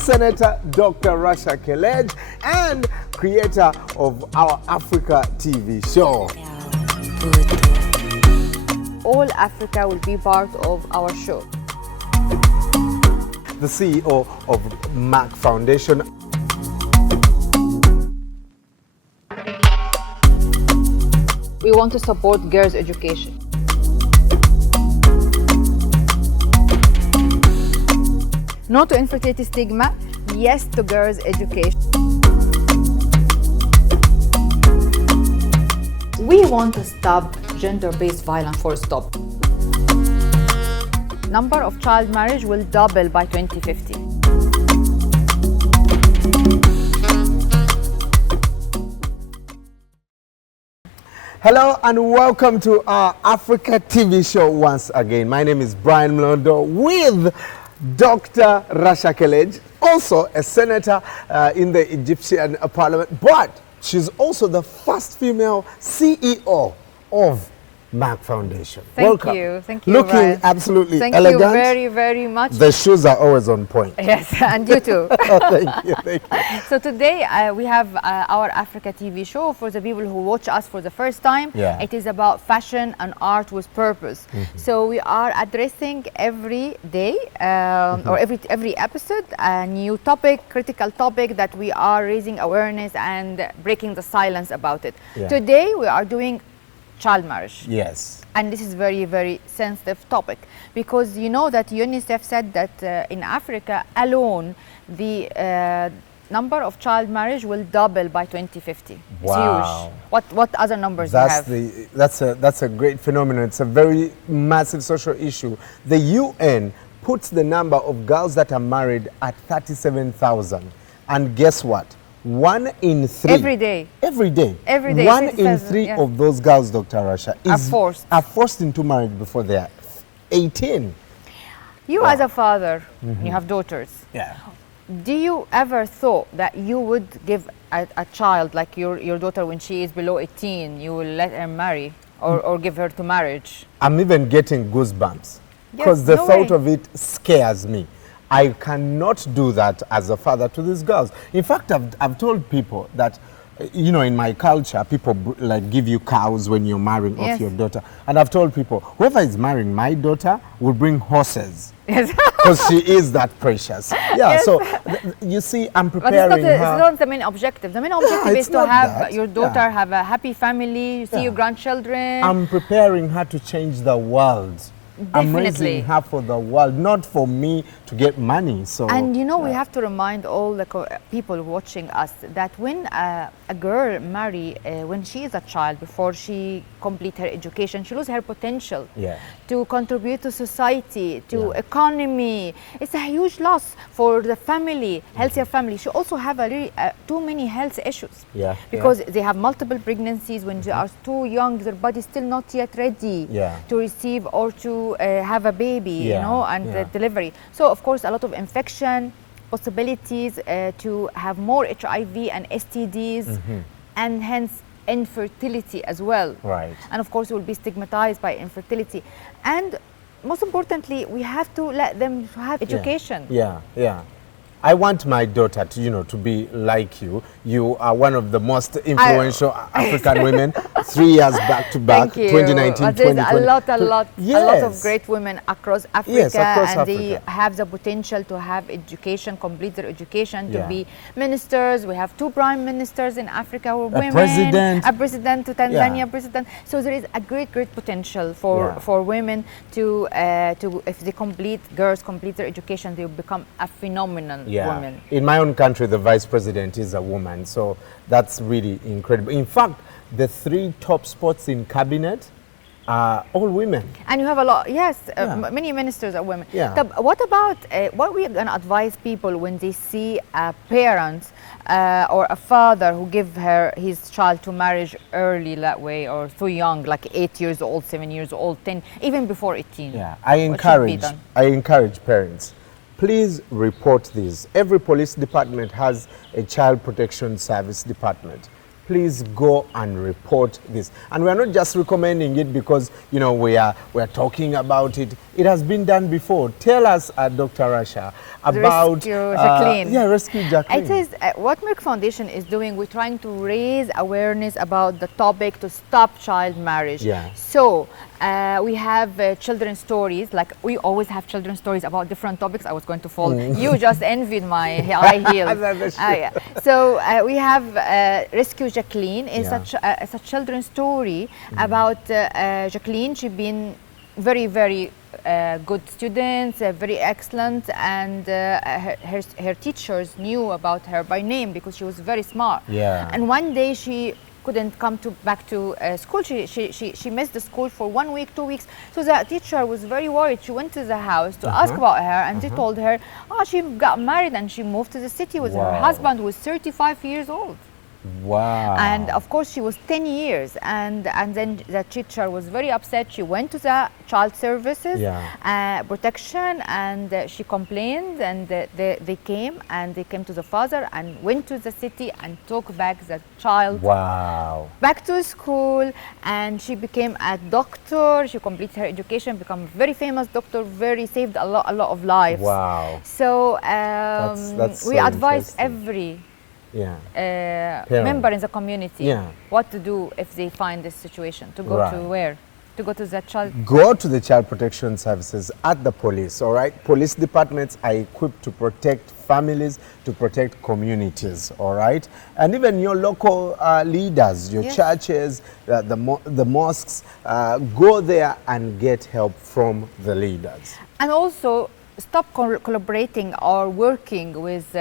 Senator Dr. Rasha Kelej, and creator of Our Africa TV show. All Africa will be part of our show. The CEO of Merck Foundation. We want to support girls' education. No to infertility stigma, yes to girls' education. We want to stop gender-based violence, full stop. Number of child marriage will double by 2050. Hello and welcome to our Africa TV show once again. My name is Brian Mlondo with Dr. Rasha Kelej, also a senator in the Egyptian parliament, but she's also the first female CEO of Merck Foundation. Thank you. Thank you. Looking Ryan. absolutely Thank elegant. Thank you very, very much. The shoes are always on point. Yes, and you too. Thank you. Thank you. So today we have our Africa TV show for the people who watch us for the first time. Yeah. It is about fashion and art with purpose. So we are addressing every day or every episode a new topic, critical topic that we are raising awareness and breaking the silence about it. Yeah. Today we are doing child marriage. Yes. And this is very, very sensitive topic because you know that UNICEF said that in Africa alone, the number of child marriage will double by 2050. Wow. It's huge. What other numbers do you have? That's a great phenomenon. It's a very massive social issue. The UN puts the number of girls that are married at 37,000. And guess what? 1 in 3. Every day. Every day. Every day. 1 in 3 yeah. of those girls, Dr. Rasha, are forced into marriage before they are 18. You as a father, you have daughters. Yeah. Do you ever thought that you would give a child like your daughter when she is below 18, you will let her marry or give her to marriage? I'm even getting goosebumps because the thought of it scares me. I cannot do that as a father to these girls. In fact, I've told people that, you know, in my culture, people like give you cows when you're marrying off your daughter. And I've told people, whoever is marrying my daughter will bring horses. Yes. Because she is that precious. Yeah, yes. So you see, I'm preparing her. It's not the main objective. The main objective is to have that. your daughter have a happy family, see your grandchildren. I'm preparing her to change the world. Definitely. I'm raising her for the world, not for me to get money. So, and you know, we have to remind all the people watching us that when a girl marry, when she is a child, before she complete her education, she loses her potential to contribute to society, to economy. It's a huge loss for the family, healthier family. She also have too many health issues because they have multiple pregnancies. When they are too young, their body is still not yet ready to receive or to have a baby, you know, and delivery. So of course a lot of infection, possibilities to have more HIV and STDs, and hence infertility as well. Right. And of course we will be stigmatized by infertility. And most importantly, we have to let them have education. Yeah. I want my daughter to, you know, to be like you. You are one of the most influential African women, 3 years back to back, 2019, there's 2020. a lot of great women across Africa, and they have the potential to have education, complete their education, to be ministers. We have 2 prime ministers in Africa who are women. A president to Tanzania president. So there is a great potential for women to if they girls complete their education, they will become a phenomenon. Women. In my own country, the vice president is a woman, so that's really incredible. In fact, the 3 top spots in cabinet are all women. And you have a lot, many ministers are women. What about, what we are going to advise people when they see a parent or a father who give his child to marriage early that way, or too young, like 8 years old, 7 years old, 10, even before 18? I encourage parents. Please report this. Every police department has a child protection service department. please go and report this. And we're not just recommending it because, you know, we're talking about it. It has been done before. Tell us, Dr. Rasha, about Rescue Jacqueline. Rescue Jacqueline. It is what Merck Foundation is doing. We're trying to raise awareness about the topic to stop child marriage. Yeah. So we have children's stories. Like we always have children's stories about different topics. I was going to fall. You just envied my high heels. Yeah. So we have Rescue Jacqueline. It's a children's story about Jacqueline. She's been very good students, very excellent, and her teachers knew about her by name because she was very smart. Yeah. And one day she couldn't come back to school. She missed the school for 1 week, 2 weeks. So the teacher was very worried. She went to the house to ask about her, and they told her, oh, she got married and she moved to the city with her husband, who was 35 years old. Wow. And of course she was 10 years, and then the teacher was very upset. She went to the child services protection, and she complained, and they came to the father and went to the city and took back the child back to school, and she became a doctor. She completed her education, become a very famous doctor, saved a lot of lives. Wow. So that's we so advise every member in the community what to do if they find this situation. To go to where? To go to the child. Go to the child protection services at the police, all right? Police departments are equipped to protect families, to protect communities, all right? And even your local leaders, your churches, the mosques, go there and get help from the leaders. And also, stop collaborating or working with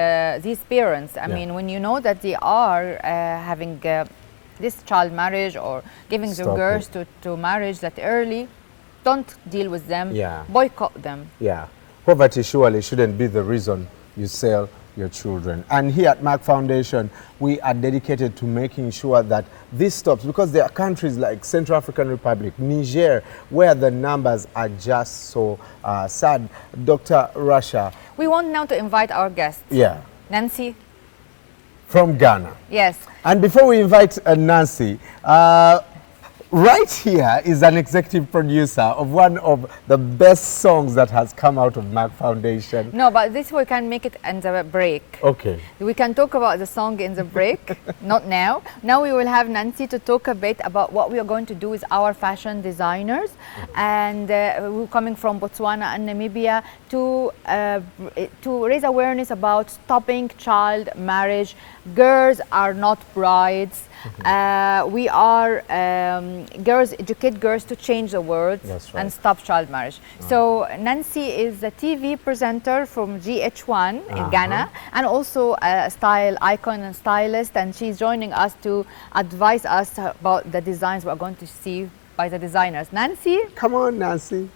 these parents. I mean, when you know that they are having this child marriage or giving their girls to marriage that early, don't deal with them, boycott them. Yeah, poverty surely shouldn't be the reason you sell your children. And here at Merck Foundation, we are dedicated to making sure that this stops, because there are countries like Central African Republic, Niger, where the numbers are just so sad. Dr. Rasha. We want now to invite our guests. Yeah. Nancy. From Ghana. Yes. And before we invite Nancy, right here is an executive producer of one of the best songs that has come out of Merck Foundation. No, but this we can make it in the break. Okay. We can talk about the song in the break, not now. Now we will have Nancy to talk a bit about what we are going to do with our fashion designers. And we're coming from Botswana and Namibia to raise awareness about stopping child marriage. Girls are not brides. We are girls, educate girls to change the world and stop child marriage. So Nancy is a TV presenter from GH1 in Ghana, and also a style icon and stylist, and she's joining us to advise us about the designs we're going to see by the designers. Nancy? Come on, Nancy.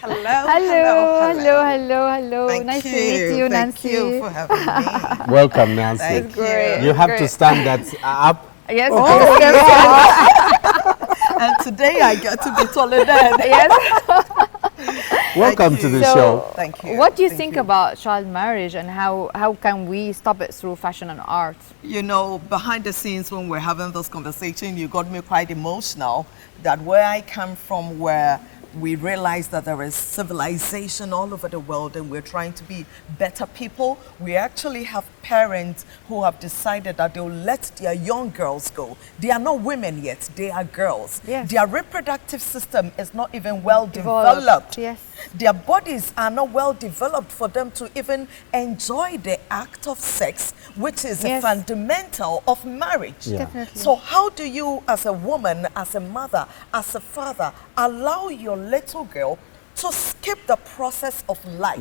Hello. Nice to meet you, Nancy. Thank you for having me. Welcome, Nancy. Thank you. You have to stand that up. Yes. And today I get to be taller than. Yes. Welcome to the show. Thank you. What do you think about child marriage, and how can we stop it through fashion and art? You know, behind the scenes when we're having this conversation, you got me quite emotional that where I come from, where we realize that there is civilization all over the world and we're trying to be better people. We actually have parents who have decided that they'll let their young girls go. They are not women yet, they are girls. Yes. Their reproductive system is not even well developed. Yes. Their bodies are not well developed for them to even enjoy the act of sex, which is a fundamental of marriage. Yeah. Definitely. So how do you, as a woman, as a mother, as a father, allow your little girl to skip the process of life?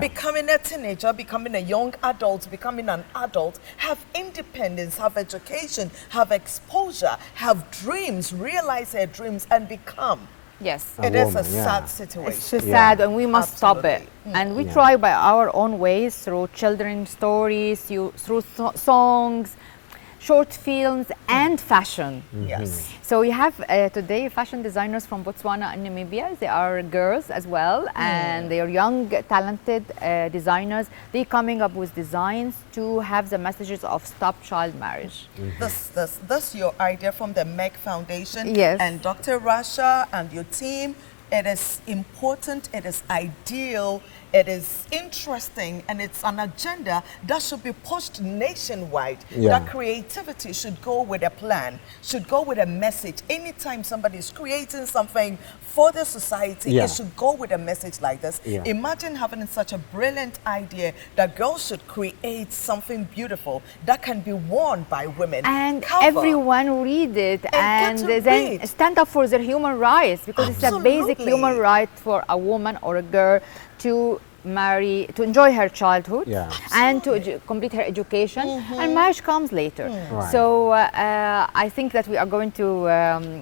Becoming a teenager, becoming a young adult, becoming an adult, have independence, have education, have exposure, have dreams, realize their dreams, and become. Yes. It is a sad situation. It's just sad, and we must stop it. And we try by our own ways, through children's stories, through songs, short films, and fashion. Yes. So we have today fashion designers from Botswana and Namibia. They are girls as well, and they are young, talented designers. They're coming up with designs to have the messages of stop child marriage. This your idea from the Merck Foundation. Yes. And Dr. Rasha and your team. It is important, it is ideal, it is interesting, and it's an agenda that should be pushed nationwide. That creativity should go with a plan, should go with a message. Anytime somebody is creating something for the society, it should go with a message like this. Imagine having such a brilliant idea that girls should create something beautiful that can be worn by women. And everyone read it and then stand up for their human rights, because it's a basic human right for a woman or a girl to marry, to enjoy her childhood and to complete her education, and marriage comes later. So I think that we are going to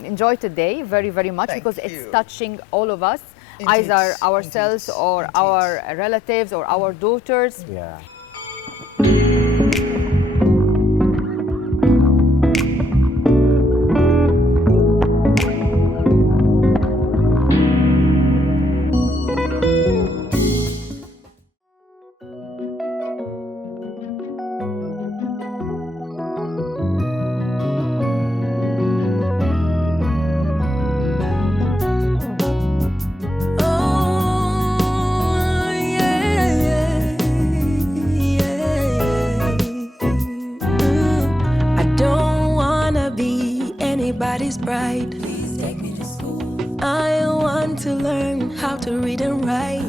enjoy today very, very much, because it's touching all of us, either ourselves or our relatives or our daughters. Bride. Please take me to school. I want to learn how to read and write.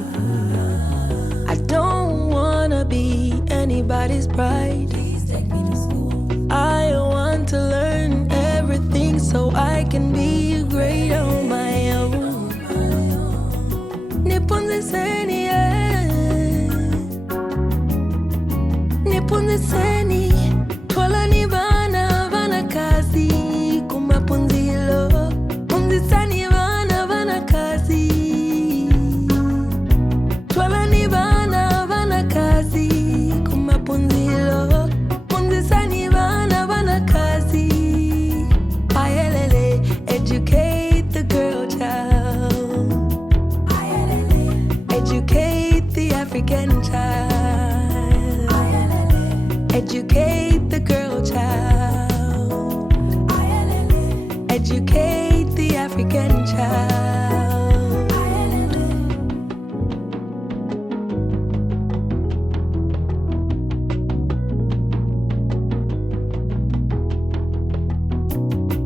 I don't wanna be anybody's bride. Please take me to school. I want to learn everything so I can be great on my own. Nipunziseni, nipunziseni, twala ni vana kazi. Kumapunzilo, punzisani vana kazi. Twala ni vana kazi. Kumapunzilo, punzisani vana kazi. Ayelele, educate the girl child. Ayelele, educate the African child. Ayelele, educate the girl child. Educate the African child.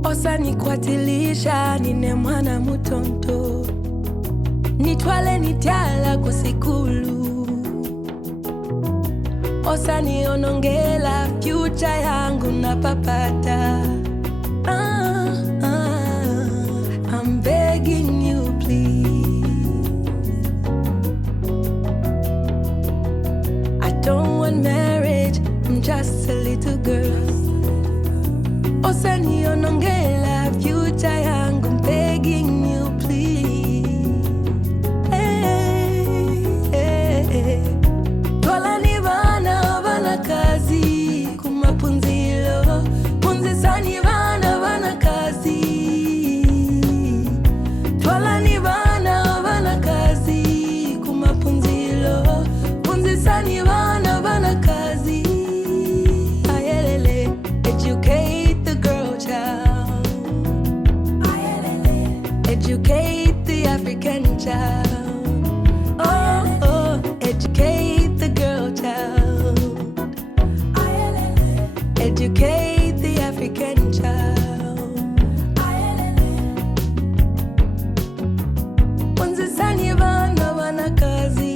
Osa nikwatilisha nine mwana mutonto. Nitwale nitiala kusikulu. Osa nionongela future yangu na papata. I'm begging you, please. I don't want marriage, I'm just a little girl. Osani onongela future yangu, I'm begging you, please. Hey. Twala ni vana kazi. Kumapunzilo, punzisani vana kazi. Twala ni vana kazi. Kumapunzilo, punzisani vana kazi. Ayelele, educate the girl child. Ayelele, educate the African child. Oh, educate the girl child. Ayelele, educate the African child. Punzisani vana kazi.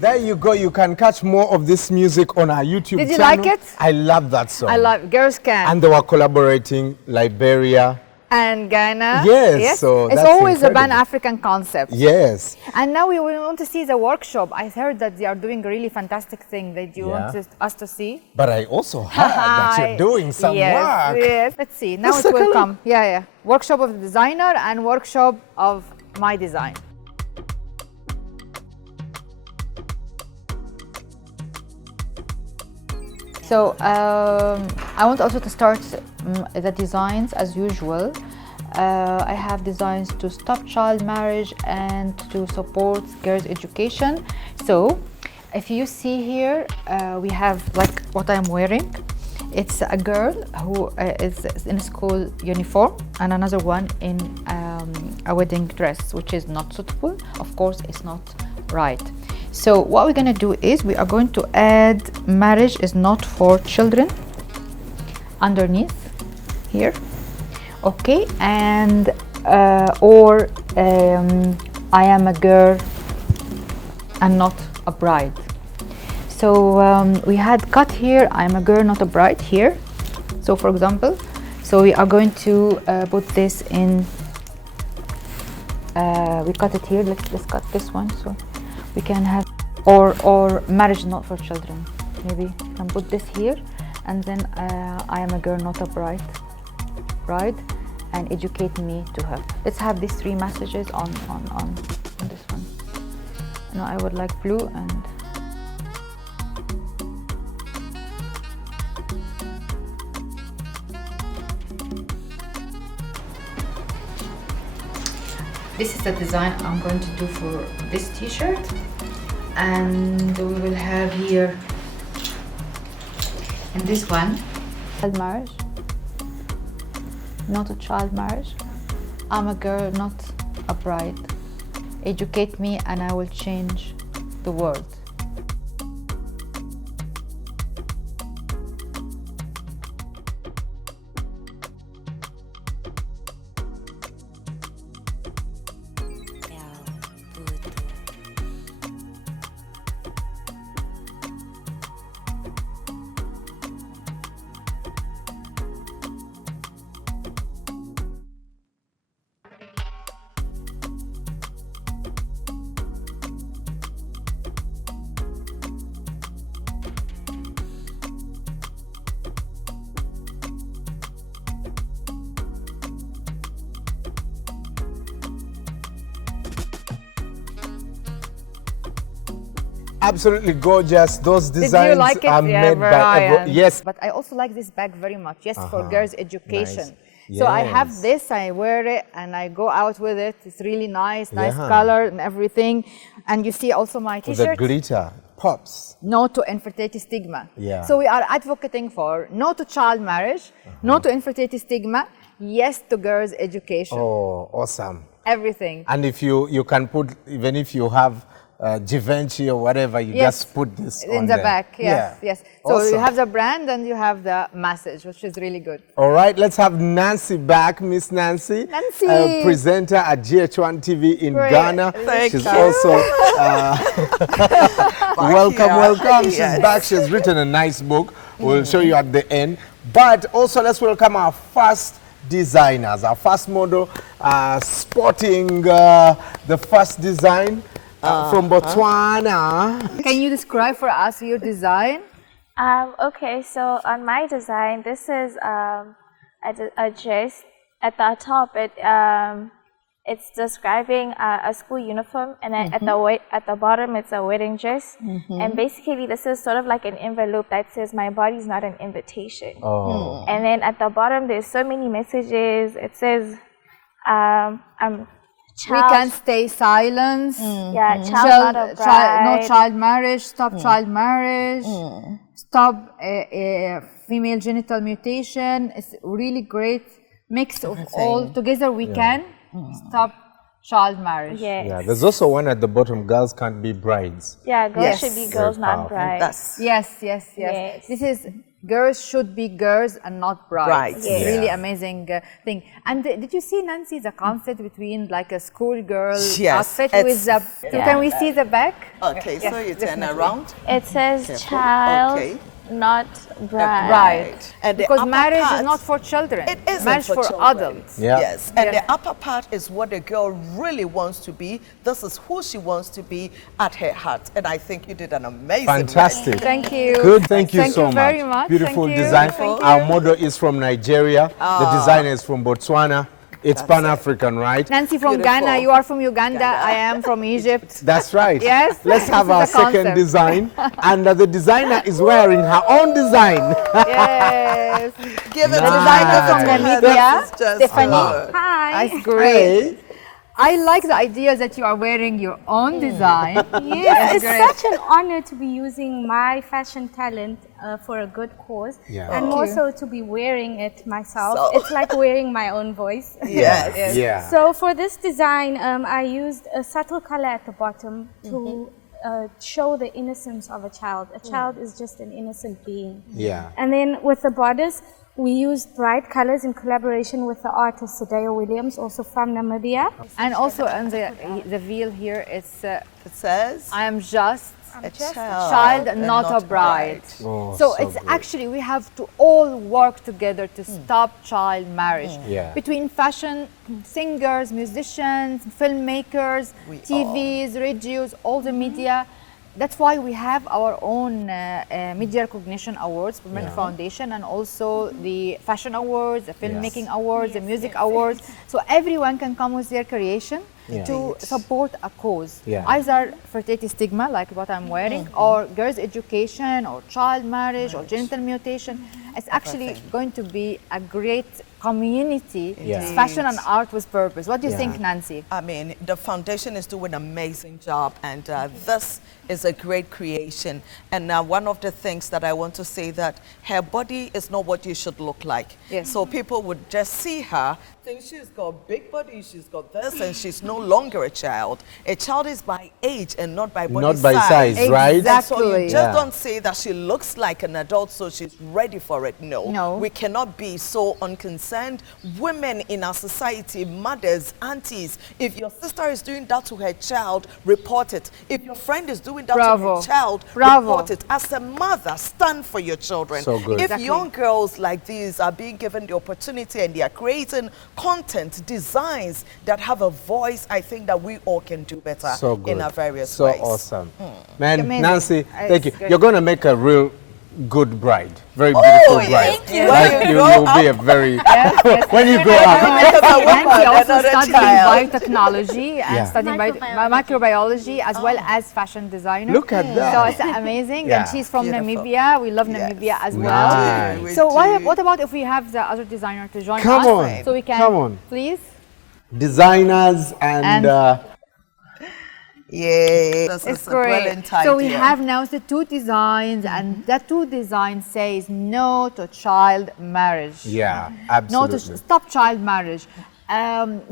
There you go. You can catch more of this music on our YouTube channel. Did you like it? I love that song. I love Girls Can. And they were collaborating, Liberia. And Ghana. Yes, so it's that's always incredible. a Pan-African concept. Yes. And now we want to see the workshop. I heard that they are doing a really fantastic thing that you want us to see. But I also heard that you're doing some work. Yes, let's see. Now Let's it take a will look. come. Yeah. Workshop of the designer and workshop of my design. So I want also to start the designs as usual. I have designs to stop child marriage and to support girls' education. So if you see here, we have like what I'm wearing. It's a girl who is in a school uniform and another one in a wedding dress, which is not suitable. Of course, it's not right. So what we're going to do is we are going to add marriage is not for children underneath here, okay, and or I am a girl and not a bride. So we had cut here, I am a girl not a bride here. So for example, so we are going to put this in, we cut it here, let's cut this one so we can have, or marriage not for children. Maybe you can put this here, and then I am a girl, not a bride, and educate me to her. Let's have these three messages on this one. No, I would like blue and. This is the design I'm going to do for this t-shirt, and we will have here in this one child marriage, not a child marriage. I'm a girl, not a bride. Educate me and I will change the world. Absolutely gorgeous. Those designs Did you like it? are made by yes. But I also like this bag very much. Yes, for girls' education. Nice. So I have Yes. this, I wear it, and I go out with it. It's really nice color and everything. And you see also my The t-shirt. glitter pops. No to infertility stigma. Yeah. So we are advocating for no to child marriage, no to infertility stigma, yes to girls' education. Oh, awesome. Everything. And if you can put, even if you have Givenchy or whatever, you just put this in on the there. back. Yes, Yeah. yes. So you Awesome. have the brand and you have the message, which is really good. All right, let's have Nancy back, Miss Nancy. Nancy. Presenter at GH1 TV in Great. Ghana. Thank She's you. also, welcome. She's Yes. back. She's written a nice book. We'll show you at the end. But also let's welcome our first designers, our first model, sporting the first design from Botswana. Can you describe for us your design? Okay, so on my design, this is a dress. At the top, it's describing a school uniform, and then at the bottom, it's a wedding dress. And basically, this is sort of like an envelope that says, "My body's not an invitation." Oh. And then at the bottom, there's so many messages. It says, We can stay silent. yeah, child, not a bride. No child marriage. Stop child marriage. Stop female genital mutation. It's really great mix of all together. We can stop child marriage. Yes. Yeah, there's also one at the bottom, girls can't be brides. Yeah, girls Yes. should be girls, Very not brides. That's Yes. Yes. This is girls should be girls and not brides. Brides. It's really amazing thing. And did you see, Nancy, the concept between like a schoolgirl outfit with the... Can we see the back? Okay, so you turn around. It says child, not bride. Right. And because marriage is not for children. It isn't marriage for children. adults. Yes. And the upper part is what the girl really wants to be. This is who she wants to be at her heart. And I think you did an amazing Fantastic. job. Thank you. Good. Thank you so much. Very much. Beautiful Thank you. design. Thank you. Our model is from Nigeria. The designer is from Botswana. It's Pan-African, right? Nancy from Ghana, you are from Uganda, I am from Egypt. That's right. Yes. Let's have our second design. And the designer is wearing her own design. Yes. Give it The designer from Namibia, Stephanie. Hi. That's great. I like the idea that you are wearing your own design. Yes, it's such an honor to be using my fashion talent for a good cause, and also to be wearing it myself. So. It's like wearing my own voice. Yes. Yeah. So for this design, I used a subtle color at the bottom to show the innocence of a child. A child is just an innocent being. Yeah. And then with the bodice, we used bright colors in collaboration with the artist Sadeo Williams, also from Namibia. And also on the veil here, it says, I am just a child and not a bride. Oh, so it's great. actually, we have to all work together to stop child marriage. Yeah. Between fashion, singers, musicians, filmmakers, TVs, radios, all the media. That's why we have our own Media Recognition Awards for Merck Foundation, and also the Fashion Awards, the Filmmaking Awards, the Music Awards. So everyone can come with their creation to support a cause. Either fertility stigma, like what I'm wearing, or girls' education, or child marriage, or genital mutation. It's actually going to be a great community. It's fashion and art with purpose. What do you think, Nancy? I mean, the foundation is doing an amazing job, and this is a great creation. And one of the things that I want to say, that her body is not what you should look like. So people would just see her, think she's got big body, she's got this, and she's no longer a child. A child is by age and not by body size. Not by size, right? Exactly. So you just don't say that she looks like an adult, so she's ready for it. No. We cannot be so unconcerned. Women in our society, mothers, aunties, if your sister is doing that to her child, report it. If your friend is doing that to her child, report it. As a mother, stand for your children. So good. If young girls like these are being given the opportunity and they are creating content, designs that have a voice, I think that we all can do better in our various ways. So awesome. Man, Amazing. Nancy, thank you. Great. You're going to make a real good bride. Very beautiful bride. Thank you. Like you'll be a very... When you grow up. Nancy also studying biotechnology and studying microbiology as well as fashion designer. Look at that. So it's amazing. And she's from Namibia. We love Namibia as well. Nice. So what about if we have the other designer to join Come us? on. So we can, Come on. please. Designers and It's great. So we have now the two designs, and the two designs says no to child marriage. Yeah, absolutely. No to stop child marriage.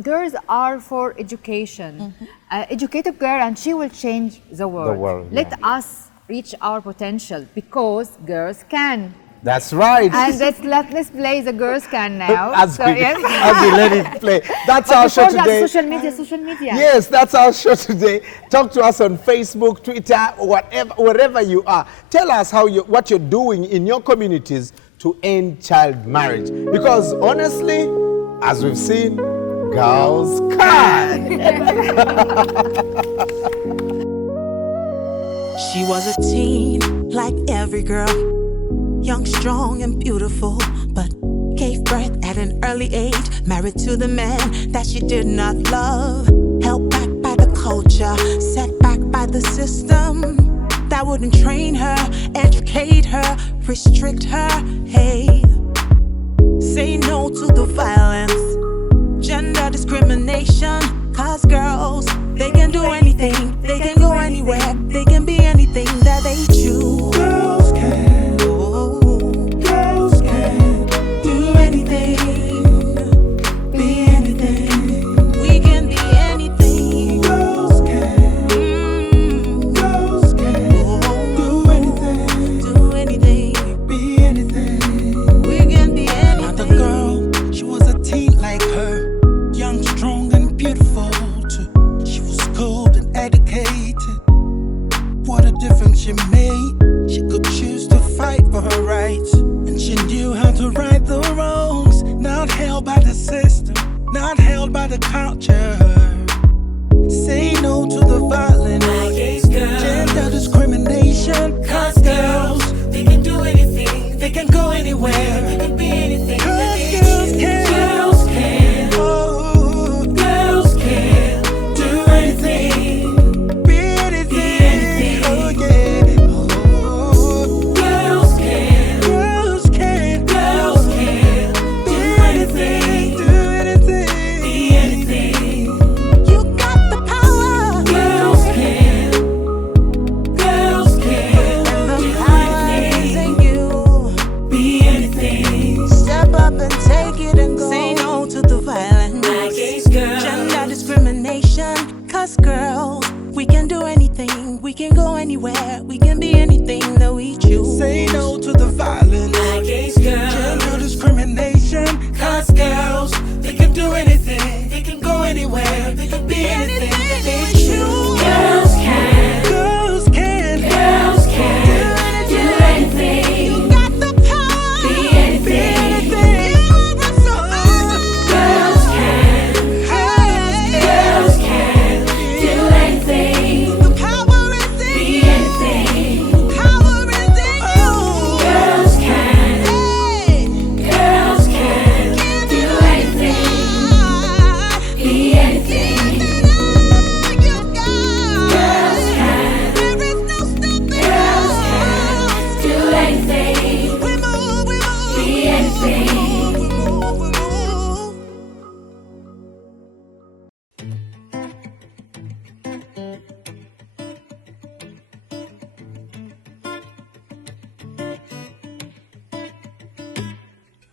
Girls are for education. Educate a girl and she will change the world. Let us reach our potential, because girls can. That's right. And let's play the girls can now. As we let it play. That's our show today. Social media. Yes, that's our show today. Talk to us on Facebook, Twitter, wherever you are. Tell us what you're doing in your communities to end child marriage. Because honestly, as we've seen, girls can. She was a teen like every girl. Young, strong, and beautiful, but gave birth at an early age, married to the man that she did not love. Held back by the culture, set back by the system that wouldn't train her, educate her, restrict her. Hey, say no to the violence, gender discrimination, cause girls, they can do anything, they can go anywhere, they can be anything that they choose. Girls can. Anything. We can do anything, we can go anywhere, we can be anything that we choose. Say no to the violence against girls, gender discrimination, cause girls, they can do anything, they can go anywhere, they can be anything that they choose. Girls can, girls can, girls can do anything. You got the power, Be anything. Girls can, Girls can do anything. the power is in Be you. anything. Power is in you. Girls can, Hey. girls can do anything. Be anything. Girls can, There is no stopping girls can us. do anything. We move, we move. Be anything. We move, we move.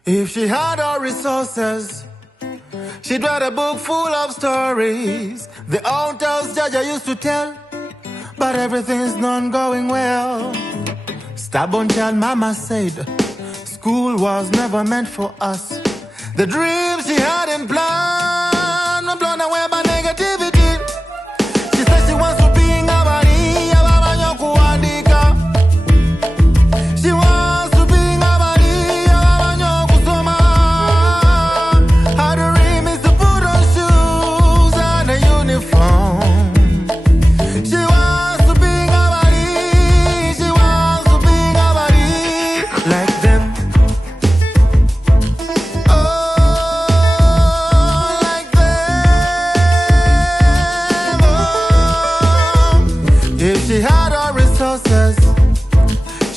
If she had all resources, she'd write a book full of stories. The old tales Jaja used to tell, but everything's not going well. Stubborn child mama said, school was never meant for us. The dreams she had in plan were blown away by negativity. She said she wants to be in Abari, Ababanyo kuandika. She wants to be in Abari, Ababanyo kusoma. Her dream is to put on shoes and a uniform. She wants to be in Abari, she wants to be in Abari like them. Oh, like them. Oh. If she had all resources,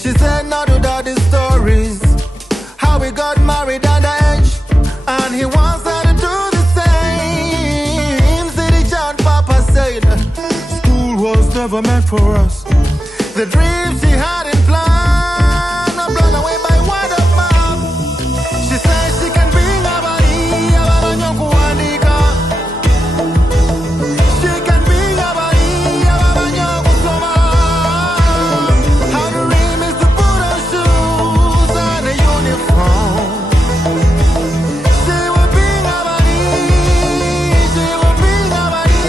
she said no to daddy's stories. How we got married underage, and he wants her to do the same. City John Papa said, school was never meant for us. The dreams she had in plan were blown away by word of mouth. She said she can bring her body, Ababanyo kuandika. She can bring her body, Ababanyo kusoma. Her dream is to put on shoes and a uniform. She will bring her body, she will bring her body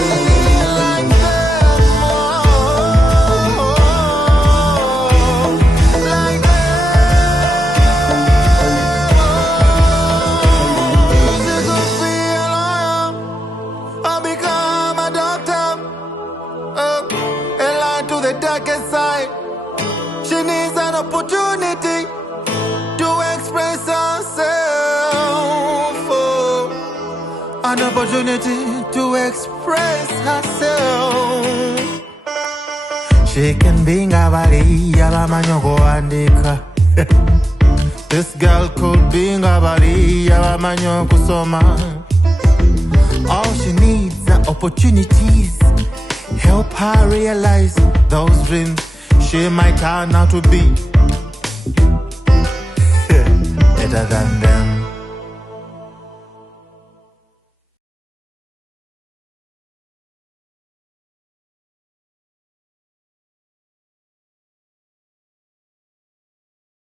like them. Oh, like them. She could be a lawyer or become a doctor. A line to the darkest side. She needs an opportunity to express herself. Oh, an opportunity to express herself. She can be ngabali yabamanyo kuandika. This girl could be ngabali yabamanyo kusoma. All she needs are opportunities. Help her realize those dreams she might turn out to be